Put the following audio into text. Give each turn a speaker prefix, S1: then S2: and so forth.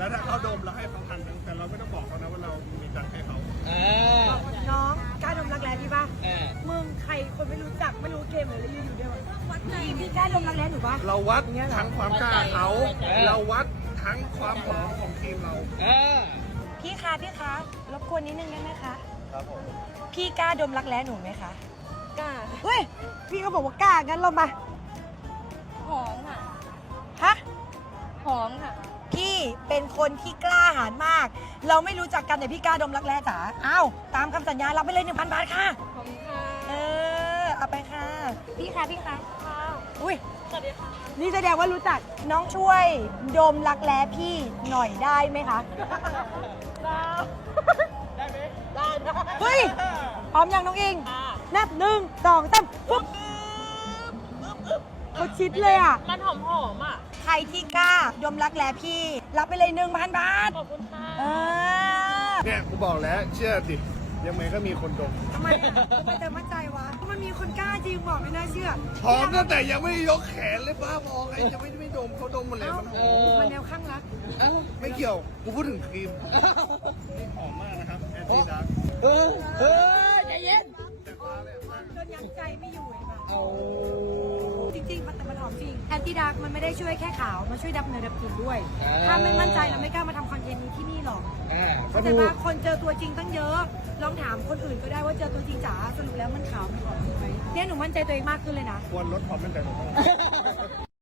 S1: แล้วถ้าเขาดมเราให้เขาพันหนึ่งแต่เราไม่ต้องบอกเขานะว่าเรามีตังค์ให้เขา
S2: น้องกล้าดมรักแร้พี่ป่ะมึงใครคนไม่รู้จักไม่รู้เกมเลยแล้วยืนอยู่ด้วยวะพี่กล้าดมรักแร้หนูป่ะ
S1: เราวัดทั้งความกล้าเขาเราวัดทั้งความหอมของทีมเรา
S2: พี่คะรบกวนนิดนึงได้ไหมคะ
S1: ครับผม
S2: พี่กล้าดมรักแร้หนูไหมคะ
S3: กล้า
S2: เฮ้ยพี่เขาบอกว่ากล้างั้นเรามา
S3: หอมค่ะ
S2: ฮะ
S3: หอมค่ะ
S2: พี่เป็นคนที่กล้าหาญมาก เราไม่รู้จักกันแต่พี่กล้าดมรักแร้จ๋าอ้าวตามคำสัญญารับไปเลย 1,000 บาทค่ะ
S3: ขอบคุณค่ะ
S2: เอาไปค่ะ พี่คะ
S3: ค่ะ
S2: อุ้ย
S3: สวัสดีค่ะ
S2: นี่แสดงว่ารู้จักน้องช่วยดมรักแร้พี่หน่อยได้ไหมคะ
S3: ได้ไหมได้
S2: เฮ้ยพร้อมยังน้องอิง นับ1 2 3ปุ๊บเขาชิดเลยอ่ะ
S3: มันหอมอ่ะ
S2: ใครที่กล้าดมรักแร้พี่ รับไปเลย 1,000 บาท
S3: ขอบคุณค่ะ
S1: เนี่ยกูบอกแล้วเชื่อดิยังไงก็มีคนดม
S2: ทำไมเธอมั่นใจวะมันมีคนกล้าจริงบอกไม่น่าเชื่อ
S1: หอมตั้งแต่ยังไม่ได้ยกแขนเลยบ้าบอไงยังไม่ดมเขาดมหมดแล้วมันหอม
S2: มันแนวข้างรัก
S1: ไม่เกี่ยวกูพูดถึงครีมหอมมากนะครับแอนตี้ดาร์ก
S4: ใจเย็น
S2: จนยังใจไม่อยู่เลยค่ะจริงๆมันหอมจริงแอนตี้ดาร์กมันไม่ได้ช่วยแค่ขาว มันช่วยดับเนินดับกลิ่นด้วย ถ้าไม่มั่นใจเราไม่กล้ามาทำคอนเทนต์นี้ที่นี่หรอกเข้าใจว่าคนเจอตัวจริงตั้งเยอะ ลองถามคนอื่นก็ได้ว่าเจอตัวจริงจ๋าสรุปแล้วมันขาวมันหอมจริงไหมเนี่ยหนูมั่นใจตัวเองมากขึ้นเลยนะ
S1: ควรลดความมั่นใจของเขา